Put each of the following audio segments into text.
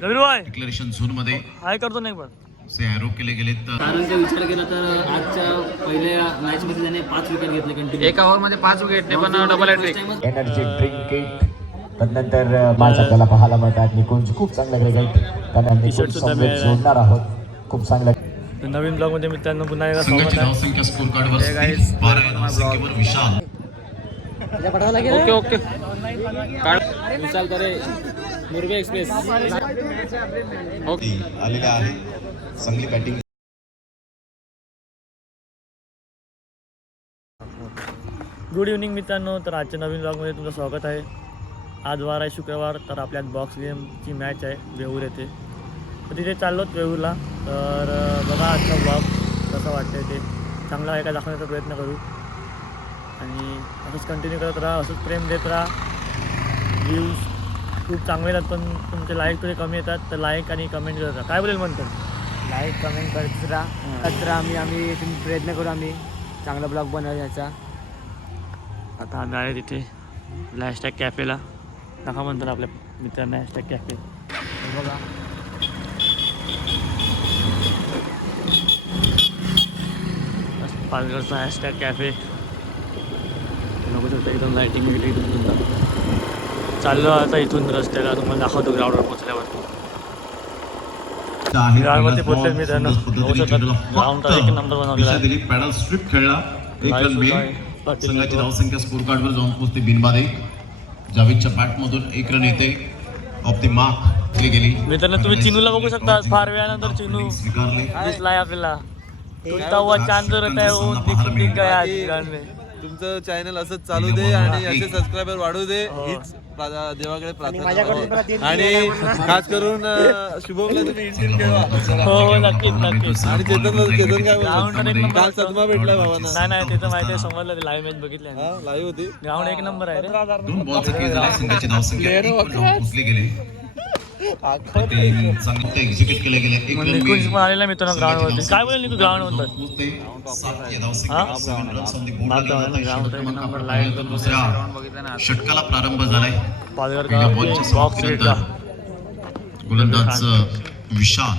Declaration zone मध्ये हाय करतो नाही पण से एरो केले गेले तर कारण ते विचार केला तर आजच्या पहिल्या मॅच मध्ये त्याने 5 विकेट घेतले कंटिन्यू. एका ओव्हर मध्ये 5 विकेट पण double hat-trick. Energy drink kit तदनंतर मॅच आपल्याला पाहायला मिळतात. निकुंज खूप चांगलं क्रिकेट त्यांना निकुंज समवेत जोडणार आहोत. खूप चांगलं नवीन ब्लॉग मध्ये मित्रांनो पुन्हा एकदा संघाची स्वागत आहे. धावसंख्या स्कोर कार्ड वर 12 या धावसंख्येवर विशाल ओके ओके विशाल करे मुरबे एक्सप्रेस आलेला आहे. चांगली बॅटिंग गुड इव्हनिंग मित्रांनो. तर आजच्या नवीन ब्लॉगमध्ये तुमचं स्वागत आहे. आज वार आहे शुक्रवार. तर आपल्यात बॉक्स गेमची मॅच आहे वेहूर येथे. तर तिथे चाललोत वेहूरला. तर बघा आजचा ब्लॉग कसं वाटतं ते चांगला आहे का दाखवण्याचा प्रयत्न करू आणि असंच कंटिन्यू करत राहा. असंच प्रेम देत राहा. व्ह्यूज खूप चांगले येतात पण तुमचे लाईक थोडे कमी येतात. तर लाईक आणि कमेंट करत राहा. काय बोलेल म्हणतो लाईक कमेंट करत राहा. आम्ही प्रयत्न करू आम्ही चांगला ब्लॉग बनवण्याचा. आता आम्ही आहे तिथे हॅशटॅग कॅफेला. दाखवा म्हणतात आपल्या मित्रांना हॅशटॅग कॅफे. बघा पालघरचा हॅशटॅग कॅफे. नको शकता एकदम लाईटिंग वगैरे इथून सुद्धा चाललो आता इथून रस्त्याला. तुम्हाला दाखवतो ग्राउंडवर पोहोचल्यावर. ग्राउंडवरती पोहोचले मित्रांनो. ग्राउंड एक नंबर बनवलेला आहे. पॅडल स्ट्रिप खेळला. एक रन मिळेल. संघाची धावसंख्या स्कोर कार्ड वर जाऊन पोहोचते बिनबाद. जावेदच्या बॅट मधून एक रन येते. ऑफ द मार्क गेली. मित्रांनो तुम्ही चिनूला बघू शकता. फार वेळानंतर चिनू स्वीकारले. दिसलाय आपल्याला. तुमचा हुआ चांद रहता है वो दिख गया आज ग्राउंड में. तुमचं चॅनल असंच चालू दे आणि असे सबस्क्रायबर वाढू दे हीच देवाकडे प्रार्थना. आणि खास करून शुभमला तुम्ही इंडियन खेळवा. हो नक्कीच नक्कीच. आणि चेतन काय ग्राउंड एक बोलतो? नंबर. काल सदमा भेटलाय भावांना. नाही ते तर माहिती आहे. समजलं. लाईव्ह मॅच बघितली आहे. लाईव्ह होती. ग्राउंड एक नंबर आहे रे. 2 बॉलचे खेळ झाले. संघाची धावसंख्या 1 वर जाऊन पोहोचले गेले. ते चांगले एक्झिक्यूट केले गेले. एक रन निकुंज मिळेल. पण आलेला मित्रांनो ग्राउंड वरती. काय बोलेल निकुंज ग्राउंड म्हणतात. पोहोचते 7 या धावसंख्येवर 7 runs on the board बाकी आलेला आहे. ग्राउंड षटक क्रमांक नंबर आपण लाईन पाहिलं तर दुसऱ्या षटकाला प्रारंभ झालाय. पालघर पहिल्या बॉलच्या बॉक्स समाप्तीनंतर गोलंदाज विशाल.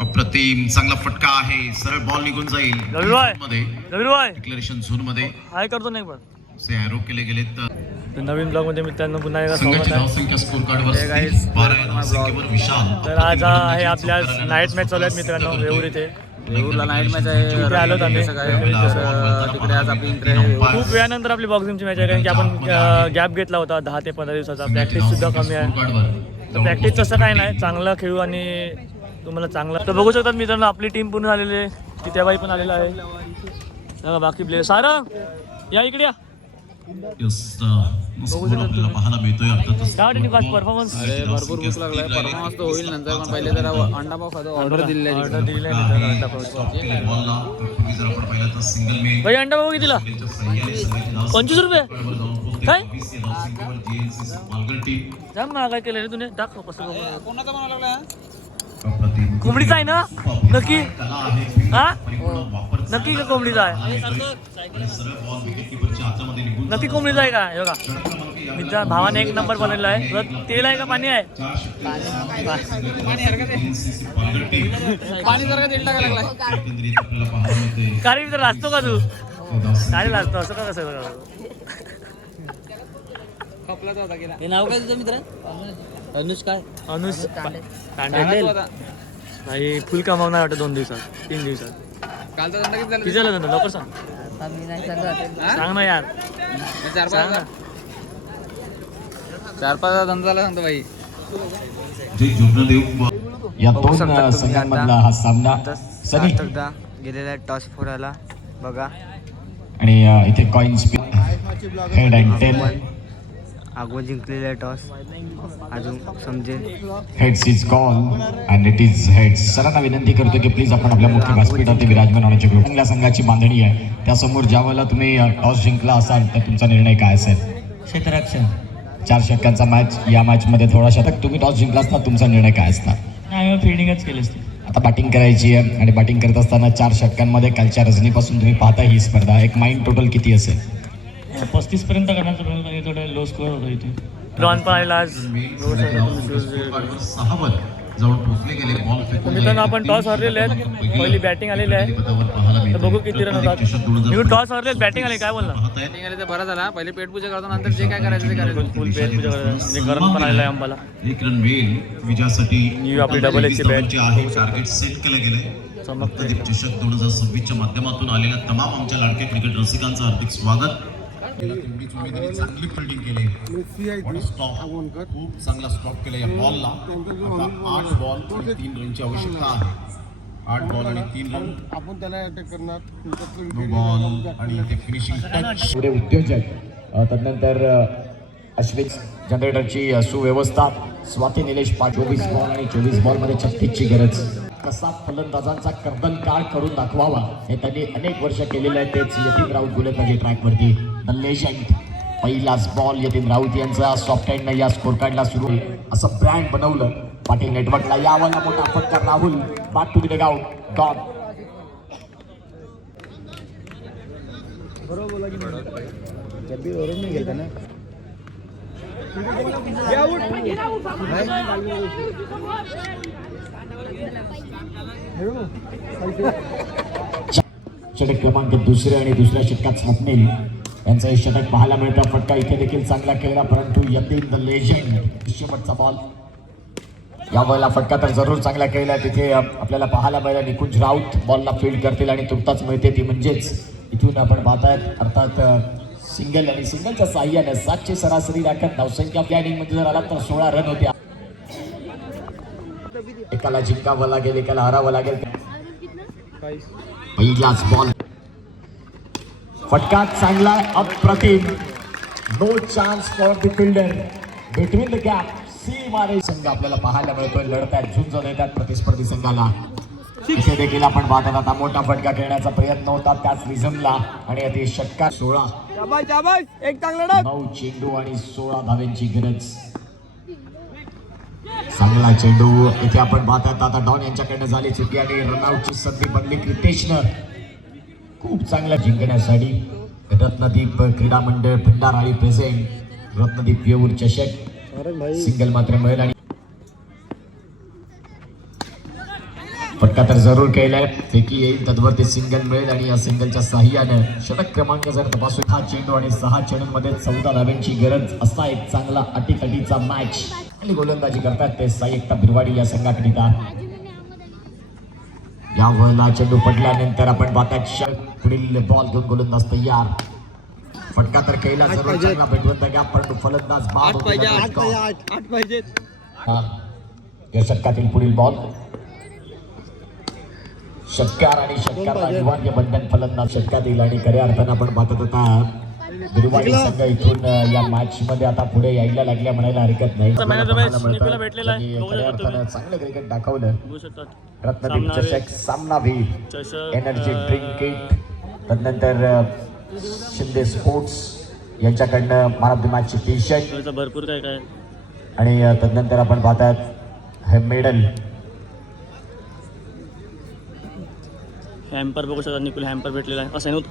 अप्रतिम चांगला फटका आहे. सरळ बॉल निघून जाईल. मध्ये डिक्लेरेशन झोन मध्ये हाय करतो नाही पण से एरो केले गेले. तर नवीन ब्लॉग मध्ये मित्रांनो पुन्हा एकदा संघाची स्वागत आहे. धावसंख्या स्कोर कार्ड वर 12 या धावसंख्येवर विशाल. तर आज आहे आपल्या नाईट मॅच चालू आहेत मित्रांनो वेहूर इथे. वेहूरला नाईट मॅच आहे. तिथे आलोत आम्ही. तिकडे आज आपली इंटर आहे. खूप वेळानंतर आपली बॉक्सिंगची मॅच आहे कारण की आपण गॅप घेतला होता 10 ते 15 दिवसाचा. प्रॅक्टिस सुद्धा कमी आहे. तर प्रॅक्टिस तसं काय नाही. चांगलं खेळू आणि तुम्हाला चांगलं. तर बघू शकतात मित्रांनो आपली टीम पूर्ण आलेली आहे. तिथेबाई पण आलेला आहे. बाकी प्लेयर सारंग या इकडे या. आपल्याला पाहायला मिळतोय. अर्थातच काय वाटतं आज परफॉर्मन्स. भरपूर भूक लागलाय. परफॉर्मन्स तर होईल नंतर पण पहिले जरा अंडा पाव खातो. ऑर्डर दिलेली आहे. ऑर्डर दिली आहे मित्रांनो अंडा पावची. बॉलला पूर्वी जर आपण पाहिलं तर सिंगल मेन भाई अंडा पाव कितीला 25 रुपये काय जाम महागाई केलं रे तुने. दाखव कसं कोणाचा बनवा लागला? कोंबडीचा आहे ना नक्की. हा नक्की का कोंबडीचा आहे. नक्की कोंबडीचा आहे का. हे बघा मित्र भावाने एक नंबर बनवलेला आहे. तेल आहे का पाणी आहे. पाणी जरा तेल टाकायला लागलाय. काय मित्र लाजतो का तू. काय लाजतो असं का कसं. हे नाव काय तुझं मित्र. अनुष काय अनुष तांडेल. नाही फुल कमावणार वाटतं 2 दिवसात 3 दिवसात. कालचा दंड किती झाला? किती झालं धंदा लवकर सांग. सांग ना यार 4-5 धंदा झाला सांगतो भाई. या 2 संघांमधला हा सामना. सनी गेलेला टॉस फोडायला बघा. आणि इथे कॉइन्स हेड अँड टेल. अगोदर जिंकलेला टॉस अजून समजेल. Heads is call and it is heads. सरांना विनंती करतो की प्लीज आपण आपल्या मुख्य व्यासपीठावरती विराजमान होण्याची गृह. चांगल्या संघाची बांधणी आहे. त्यासमोर ज्या वेळेला तुम्ही टॉस जिंकला असाल तर तुमचा निर्णय काय असेल. क्षेत्ररक्षण 4 षटकांचा मॅच. या मॅच मध्ये थोडा शतक तुम्ही टॉस जिंकला असता तुमचा निर्णय काय असता. नाही फिल्डिंगच केली असते. आता बॅटिंग करायची आहे आणि बॅटिंग करत असताना 4 षटकांमध्ये कालच्या रजनीपासून तुम्ही पाहता ही स्पर्धा. एक माइंड टोटल किती असेल. 35 पर्यंत करण्याचा प्रयत्न थोडं लो स्कोअर होतो इथे. ड्रॉन पण आलेला आज सहावर जाऊन पोहोचले गेले बॉल फेकून मित्रांनो आपण टॉस हरलेले आहेत पहिली बॅटिंग आलेली आहे तर बघू किती रन होतात मी टॉस हरले बॅटिंग आली काय बोलणार बॅटिंग आली तर बरं झाला पहिले पेटपूजा करतो नंतर जे काय करायचं ते करायचं फुल पेट पूजा करायचं गरम पण आलेला आहे आंबाला एक रन मिळेल विजयासाठी न्यू आपली डबल एची बॅट आहे टार्गेट सेट केलं गेले चमकते चषक 2026 च्या माध्यमातून आलेल्या तमाम आमच्या लाडक्या क्रिकेट रसिकांचं हार्दिक स्वागत तेवढीच उमेदवारी चांगली फिल्डिंग केली खूप चांगला स्टॉप केला या बॉलला आता 8 बॉल 3 रनची आवश्यकता आहे 8 बॉल आणि 3 रन आपण त्याला अटॅक करणार नो बॉल आणि ते फिनिशिंग टच पुढे उद्योजक तदनंतर अश्विन जनरेटरची सुव्यवस्था स्वाती निलेश 24 बॉल आणि 24 बॉलमध्ये 36ची गरज कसा फलंदाजांचा कर्दन काळ करून दाखवावा हे त्यांनी अनेक वर्ष केलेलं आहे तेच यतीन राऊत गोलंदाजी ट्रॅकवरती द लेजंड पहिलाच बॉल यतीन राऊत यांचा सॉफ्ट हँडनं या स्कोर कार्डला सुरू असं ब्रँड बनवलं पाटील नेटवर्कला यावाला मोठा फटका Rahul back to the dugout गॉड षटक क्रमांक दुसरे आणि दुसऱ्या षटकात स्वप्नील यांचं हे षटक पाहायला मिळतं फटका इथे देखील चांगला केला परंतु यतीन द लेजंड शेवटचा बॉल यावेळेला फटका तर जरूर चांगला केला तिथे आपल्याला पाहायला मिळालं निकुंज राऊत बॉलला फील्ड करतील आणि तुर्ताच मिळते ती म्हणजेच इथून आपण पाहतायत अर्थात सिंगल आणि सिंगलच्या साह्याने 7ची सरासरी राखत धावसंख्या आपल्या इनिंगमध्ये जर आला तर 16 रन होत्या एकाला जिंकावं लागेल एकाला हरावं लागेल पहिलाच बॉल फटका चांगला अप्रतिम no chance for the fielder between the gap सी मारे संघ आपल्याला पाहायला मिळतोय लढतायत झुंज देतात प्रतिस्पर्धी संघाला इथे देखील आपण पाहतात आता मोठा फटका खेळण्याचा प्रयत्न होता त्याच रिझमला आणि अति षटकार 16 एक चांगला 9 चेंडू आणि 16 धाव्यांची गरज चांगला चेंडू इथे आपण पाहतात आता डॉन यांच्याकडनं झाली चुकी आणि रनआउटची संधी बनली क्रितेशनं खूप चांगला जिंकण्यासाठी रत्नदीप क्रीडा मंडळ भंडाराळी प्रेझेंट रत्नदीप येऊर चषक सिंगल मात्र मिळेल आणि फटका तर जरूर केलाय फेकी येईल तद्वरती सिंगल मिळेल आणि या सिंगलच्या साह्यानं षटक क्रमांक जर तपासू 6 चेंडू आणि 6 चेंडूंमध्ये 14 धाव्यांची गरज असा एक चांगला अटीतटीचा मॅच आणि गोलंदाजी करतात ते साई एकता बिरवाडी या संघाकरिता या वेळेला चेंडू पडल्यानंतर आपण पाहतात पुढील बॉल घेऊन गोलंदाज तयार फटका तर केला जरूर चांगला भेटवंत घ्या परंतु फलंदाज बाद पाहिजे या षटकातील पुढील बॉल षटकार आणि षटकार अनिवार्य बंधन फलंदाज षटकातील आणि खऱ्या अर्थानं आपण पाहत होता बिरवाडी संघ इथून या मॅच मध्ये आता पुढे यायला लागल्या म्हणायला हरकत नाही खऱ्या अर्थानं चांगलं क्रिकेट दाखवलं रत्नदीप चषक सामनावीर एनर्जी ड्रिंक किट तदनंतर शिंदे स्पोर्ट्स यांच्याकडनं मॅन ऑफ द मॅचची टी शर्ट भरपूर काय काय आणि तदनंतर आपण पाहतात हे मेडल हॅम्पर बघू शकता निकुल हॅम्पर भेटलेला आहे असं नव्हतं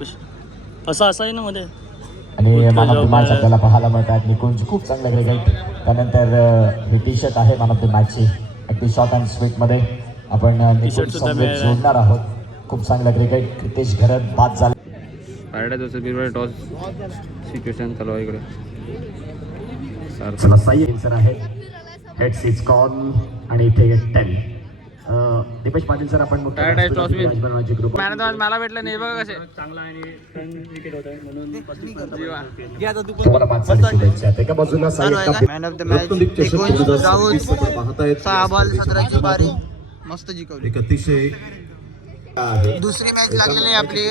कशी असं आहे ना मध्ये आणि मॅन ऑफ द मॅच आपल्याला पाहायला मिळतात निकुंज खूप चांगलं क्रिकेट त्यानंतर हे टी शर्ट आहे मॅन ऑफ द मॅचची अगदी शॉर्ट अँड स्वीटमध्ये आपण निकुंज समवेत जोडणार आहोत खूप चांगलं क्रिकेट क्रितेश घरत बाद झाला जसं बिरवाडी टॉस सिच्युएशन चालू आहे इकडे चला साई सर आहे हेड्स इज कॉल आणि इथे 10 दीपेश पाटील सर आपण ग्रुप मला भेटलं नाही बघा कसे चांगला आणि विकेट होत आहे म्हणून तुम्हाला 5 साली शुभेच्छा एका बाजूला Sai man of the match 6 ball 17ची बारी मस्त जिंकवली एक अतिशय दुसरी मॅच लागलेली आहे आपली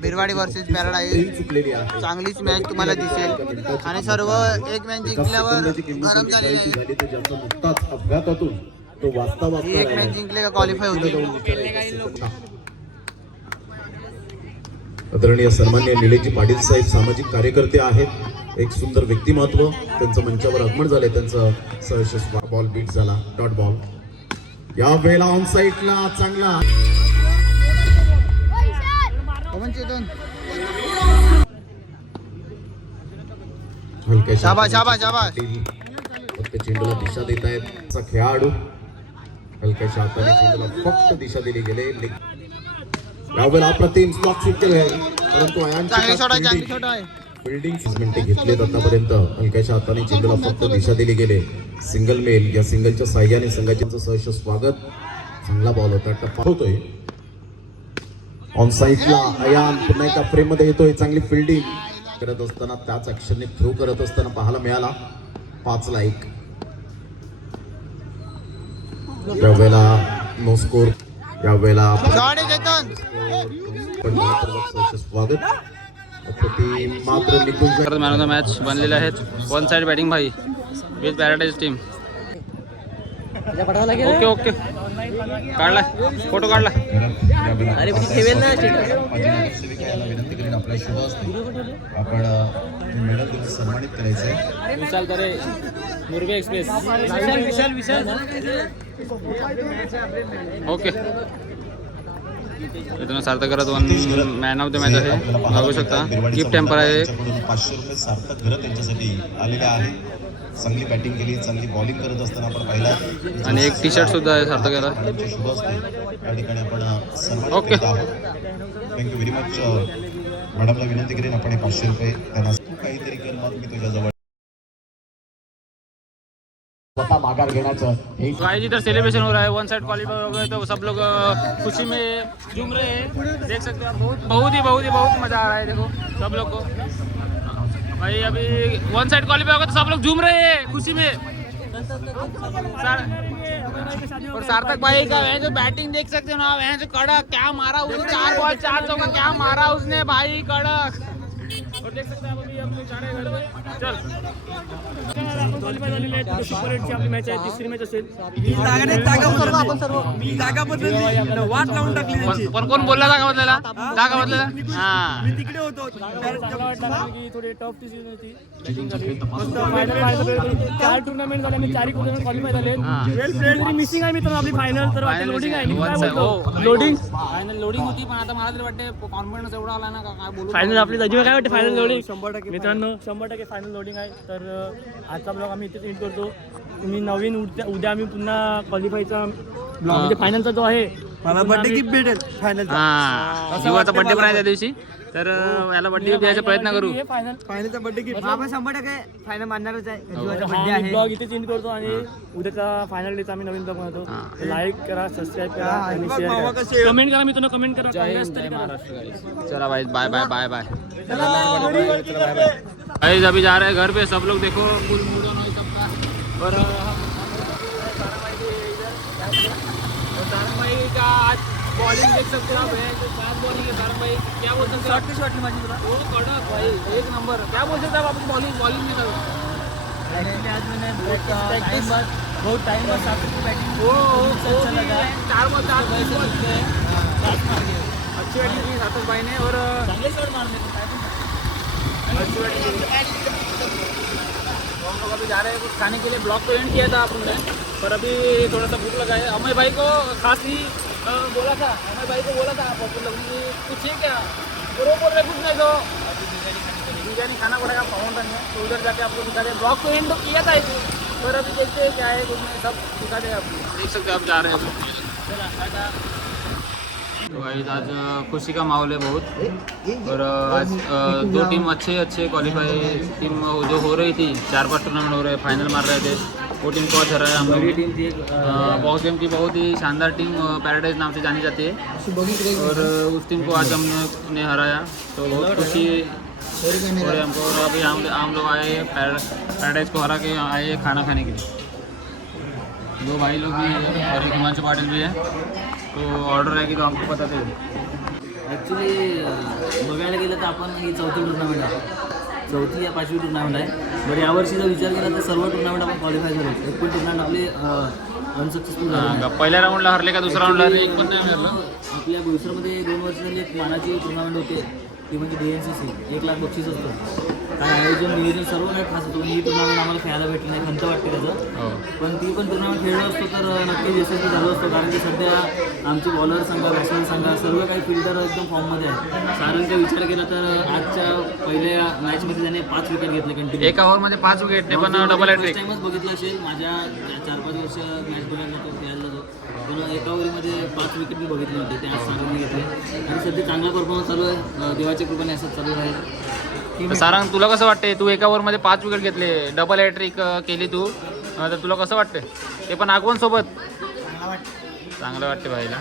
बिरवाडी वर्सेस पॅराडाईज चांगलीच मॅच तुम्हाला दिसेल आणि सर्व एक मॅच जिंकल्यावर गरम झालेली आहे अपघातातून तो वास्तव एक मॅच जिंकले का क्वालिफाय होते आदरणीय सन्मान्य निलेजी पाटील साहेब सामाजिक कार्यकर्ते आहेत एक सुंदर व्यक्तिमत्व त्यांचं मंचावर आगमन झाले त्यांचा सहयशस्वी बॉल बीट झाला डॉट बॉल या वेळेला ऑन साईडला चांगला हलक्याशा शाबास, शाबास, शाबास. पाटील फक्त चेंडूला दिशा देत आहेत. असा खेळाडू हलक्याशा हाताने चेंडूला फक्त दिशा दिली गेले. यावेळेला अप्रतिम स्टॉक शूट केले परंतु चांगली शॉट आहे, चांगली शॉट आहे. फिल्डिंग मिनिटे घेतलेत आतापर्यंत. हलक्याशा हाताने चेंडूला फक्त दिशा दिली गेले. Single male. या सिंगलच्या साह्याने संघाचे सहर्ष स्वागत. चांगला बॉल होता. टप्पा होतोय ऑन साईडला. अयान पुन्हा एका फ्रेम मध्ये येतोय. चांगली फिल्डिंग करत असताना त्याच अक्षरने थ्रो करत असताना पाहायला मिळाला. 5ला 1. यावेळेला नो स्कोर. यावेळेला शॉट आहे चेतन. स्वागत. मात्र निघून परत मॅन ऑफ द मॅच बनलेले आहेत. वन साइड बॅटिंग भाई with paradise team. Okay okay काढला फोटो काढला. आपल्या शुभ असते आपण मेडल देऊन सन्मानित करायचंय. विशाल तरे मुरबे एक्सप्रेस. ओके इथून सार्थक करत one man of the match आहे. बघू शकता गिफ्ट टेम्पर आहे. 500 रुपये सार्थक घरत त्यांच्यासाठी आलेले आहेत. चांगली बॅटिंग केली. चांगली बॉलिंग करत असताना आपण पाहिला. आणि एक टी शर्ट सुद्धा आहे सार्थक याला. शुभ असते या ठिकाणी आपण सन्मानित ओके. करीत आहोत. Thank you very much. मॅडमला विनंती करेन आपण हे 500 रुपये त्यांना काहीतरी कर मग मी तुझ्याजवळ स्वतः माघार घेण्याचं हे गाइस इधर सेलिब्रेशन हो रहा है. वन साइड क्वालिफाई हो गए तो सब लोग खुशी में झूम रहे हैं. देख सकते हो आप. बहुत मजा आ रहा है. देखो सब लोग को भाई अभी वन साइड क्वालिफाई होगा तो सब लोग झूम रहे हैं खुशी में. और सार्थक भाई का वह जो बैटिंग देख सकते हो ना, वह जो कड़क क्या मारा उसने. 4 बॉल 4 चौका क्या मारा उसने भाई कड़क. और देख सकते हैं आप अभी हम लोग जा रहे हैं घर में. चल आपण क्वालिफाय झालेले आहेत. सुपर 8ची आपली मॅच आहे. तिसरी मॅच असेल. पण कोण बोलला जागा बदलायला. हा तिकडे होतो. चांगला वाटला कारण की थोडी टफ सीझन होती. चार टुर्नामेंट झाले आणि 4 टुर्नामेंट क्वालिफाय झाले. मिसिंग आहे मित्रांनो आपली फायनल. तर आता लोडिंग आहे. लोडिंग फायनल लोडिंग होती पण आता मला तरी वाटते कॉन्फिडन्स एवढा आला ना काय बोलू. फायनल आपली सजीव काय वाटते. फायनल लोडिंग 100% मित्रांनो 100% फायनल लोडिंग आहे. तर आजचा ब्लॉग आम्ही इथेच एंड करतो. तुम्ही नवीन उद्या आम्ही पुन्हा क्वालिफायचा ब्लॉग म्हणजे फायनलचा जो आहे मला बर्थडे गिफ्ट भेटेल फायनल. हा शिवाचा बर्थडे पण आहे त्या दिवशी. तर याला बर्थडे गिफ्ट द्यायचा प्रयत्न करू. फायनलचा बर्थडे गिफ्ट आपण 100% फायनल मानणारच आहे. जीवाचा बर्थडे आहे. ब्लॉग इथेच एंड करतो आणि उद्याचा फायनल डेचा आम्ही नवीन ब्लॉग बनवतो. लाईक करा, सबस्क्राईब करा आणि शेअर करा. कमेंट करा मित्रांनो. कमेंट करा. चला भाई bye bye bye bye. Guys अभी जा रहे हैं घर पे. सब लोग देखो फुल मूड ऑन है सबका. और सारंग भाई का आज बॉलिंग देख सकते हो आप. है जो 5 बॉलिंग है सारंग भाई. क्या बोल सकते हो. शॉट वाटली माझी तुला. वो कड़क भाई 1 नंबर. क्या बोल सकते हो आप अपनी बॉलिंग में करो. एक्चुअली आज मैंने बहुत टाइम बाद सार्थक की बैटिंग वो अच्छा लगा. 4 बॉल 4 बॉल अच्छी बैटिंग की सार्थक भाई ने. और चांगले शॉट मारने को अच्छी बैटिंग हम लोग अभी जा रहे हैं कुछ खाने के लिए. ब्लॉग तो एंड किया था अपन ने पर अभी थोड़ा सा भूख लगा है. अमय भाई को खास ही बोला था. अमय भाई को बोला था पॉपुलर लोगों की कुछ है क्या. और वो बोल रहे कुछ नहीं तो बिरयानी खाना पड़ेगा फाउंटेन में. तो उधर जाके आपको दिखा दे. ब्लॉग तो एंड तो किया था पर अभी देखते हैं क्या है कुछ नहीं. सब दिखा दे आपको. देख सकते हो आप जा रहे हैं. तो गाइस आज खुशी का माहौल है बहुत. और आज 2 टीम अच्छे क्वालिफाई टीम जो हो रही थी. 4-5 टूर्नामेंट हो रहे हैं. फाइनल मार रहे थे. वो टीम को हराया हम लोग. बॉक्स गेम की बहुत ही शानदार टीम पैराडाइज नाम से जानी जाती है. और उस टीम को आज हमने हराया तो बहुत खुशी हो रही हमको. और अभी हम लोग आए हैं पैराडाइज को हरा के आए हैं खाना खाने के लिए. 2 भाई लोग भी हैं और एक हिमांशु पाटिल भी है. तो ऑर्डर आहे की तो आपको पता ते. ॲक्च्युली बघायला गेलं तर आपण ही 4थी टुर्नामेंट आहे. 4थी या 5वी टुर्नामेंट आहे. बरं यावर्षीचा विचार केला तर सर्व टुर्नामेंट आपण क्वालिफाय झालो. एक पण टुर्नामेंट आपली अनसक्सेसफुल झाली. पहिल्या राऊंडला हरले का दुसऱ्या राऊंडला हरले. एक पण नाही हरलं. आपल्या भविष्यामध्ये 2 वर्ष झाली एक मानाची टुर्नामेंट होते ती म्हणजे DNCC. 1 लाख बक्षीस असतं. काय आयोजन नियोजन सर्व काही खास होतं. पण ही टुर्नामेंट आम्हाला खेळायला भेटली नाही, खंत वाटते त्याचं. पण ती पण टुर्नामेंट खेळलो असतो तर नक्कीच यशस्वी झालो असतो. कारण की सध्या आमची बॉलर संघ, बॅट्समॅन संघ सर्व काही फिल्डर एकदम फॉर्ममध्ये आहे. सारंगचा विचार केला तर आजच्या पहिल्या मॅचमध्ये त्याने 5 विकेट घेतले कंटिन्यू. एका ओव्हरमध्ये 5 विकेट पण डबल हॅट्रिक. टाइमच बघितलं असेल माझ्या 4-5 वर्ष मॅच बघायला तो खेळायला जातो, पण एका ओव्हरमध्ये 5 विकेट मी बघितले होते, ते आज सारंगने घेतले. आणि सध्या चांगला परफॉर्मन्स चालू आहे, देवाच्या कृपेने असंच चालू राहील. सारंग, तुला कसं वाटते? तू एका ओव्हरमध्ये 5 विकेट घेतले, डबल हॅट्रिक केली तू, तर तुला कसं वाटते? ते पण आगवण सोबत चांगलं वाटते भाईला.